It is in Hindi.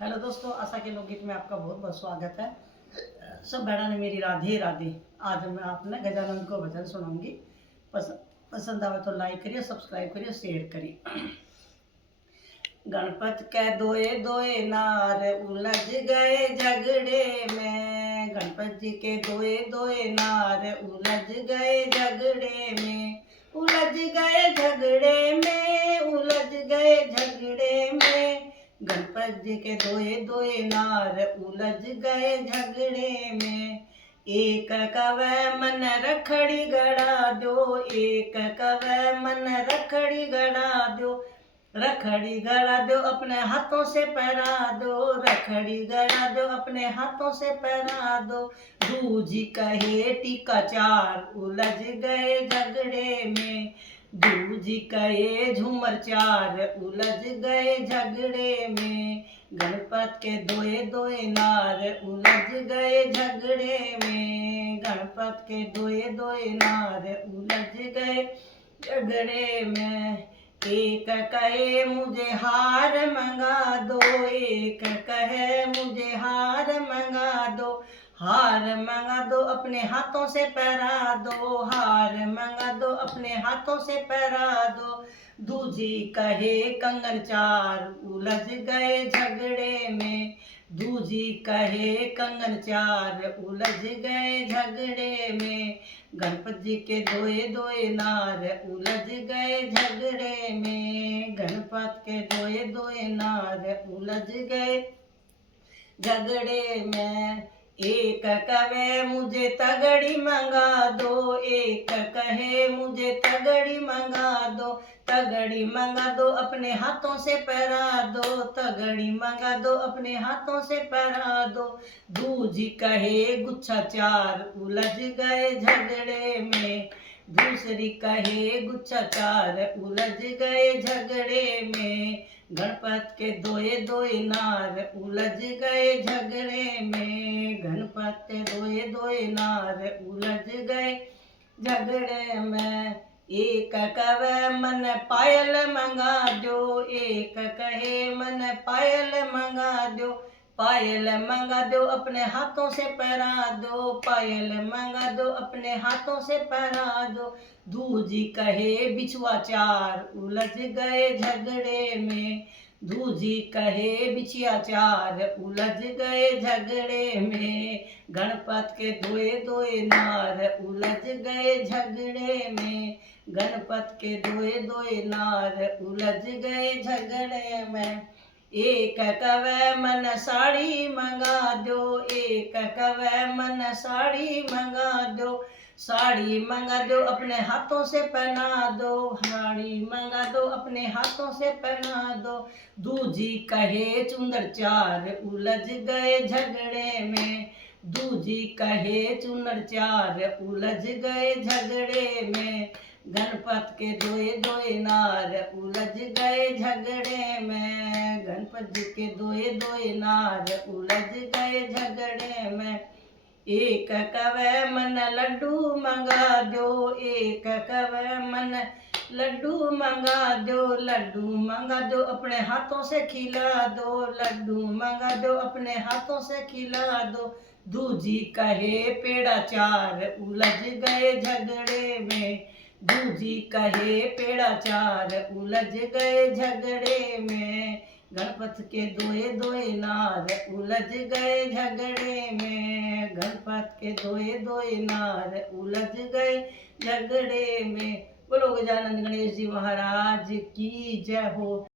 हेलो दोस्तों, आशा के लोकगीत में आपका बहुत बहुत स्वागत है। सब बहना ने मेरी राधे राधे। आज मैं आपने गजानन को भजन सुनाऊंगी। पसंद आवे तो लाइक करिए, सब्सक्राइब करिए, शेयर करिए। गणपत के दोए दोए नार उलझ गए झगड़े में। गणपत जी के दोए दोए नार उलझ गए झगड़े में। उलझ गए झगड़े में, उलझ गए झगड़े में। गणपत जी के दोए दोए नार उलझ गए झगड़े में। एक कवै मन रखड़ी गड़ा दो, एक कवै मन रखड़ी गड़ा दो। रखड़ी गड़ा दो अपने हाथों से पहरा दो, रखड़ी गड़ा दो अपने हाथों से पहरा दो। दूजी कहे टीका चार उलझ गए झगड़े में। दूजी कहे झूमर चार उलझ गए झगड़े में। गणपत के दोए दोए नार उलझ गए झगड़े में। गणपत के दोए दोए नार उलझ गए झगड़े में। एक कहे मुझे हार मंगा दो, एक कहे मुझे हार मंगा दो। हार मंगा दो अपने हाथों से पहरा दो, हार मंगा दो अपने हाथों से पहरा दो। दूजी कहे कंगन चार उलझ गए झगड़े में। दूजी कहे कंगन चार उलझ गए झगड़े में। गणपत जी के दोए दोए नार उलझ गए झगड़े में। गणपत के दोए दोए नार उलझ गए झगड़े में। एक कहे मुझे तगड़ी मंगा दो, एक कहे मुझे तगड़ी मंगा दो। तगड़ी मंगा दो अपने हाथों से पहरा दो, तगड़ी मंगा दो अपने हाथों से पहरा दो। दूजी कहे गुच्छा चार उलझ गए झगड़े में। दूसरी कहे गुच्छा चार उलझ गए झगड़े में। गणपत के दोए दोए नार उलझ गए झगड़े में। गणपत के दोए दोए नार उलझ गए झगड़े में। एक कहे मन पायल मंगा दो, एक कहे मन पायल मंगा दो। पायल मंगा दो अपने हाथों से पहरा दो, पायल मंगा दो अपने हाथों से पहरा दो। दूजी कहे बिछुआ चार उलझ गए झगड़े में। दूजी कहे बिछिया चार उलझ गए झगड़े में। गणपत के दोए दोए नार उलझ गए झगड़े में। गणपत के दोए दोए नार उलझ गए झगड़े में। एक कहे मन साड़ी मंगा दो, एक कहे मन साड़ी मंगा दो। साड़ी मंगा दो अपने हाथों से पहना दो, साड़ी मंगा दो अपने हाथों से पहना दो। दूजी कहे चुंदर चार उलझ गए झगड़े में। दूजी कहे चुनर चार उलझ गए झगड़े में। गणपत के दोए दोए नार उलझ गए झगड़े में। गणपत जी के दोए दोए नार उलझ गए झगड़े में। एक कहे मन लड्डू मंगा दो, एक कहे मन लड्डू मंगा दो। लड्डू मंगा दो अपने हाथों से खिला दो, लड्डू मंगा दो अपने हाथों से खिला दो। दूजी कहे पेड़ा चार उलझ गए झगड़े में। दूजी कहे पेड़ा चार उलझ गए झगड़े में। गणपत के दोए दोए नार उलझ गए झगड़े में। गणपत के दोए दोए नार उलझ गए झगड़े में। बोलो गजानन गणेश जी महाराज की जय हो।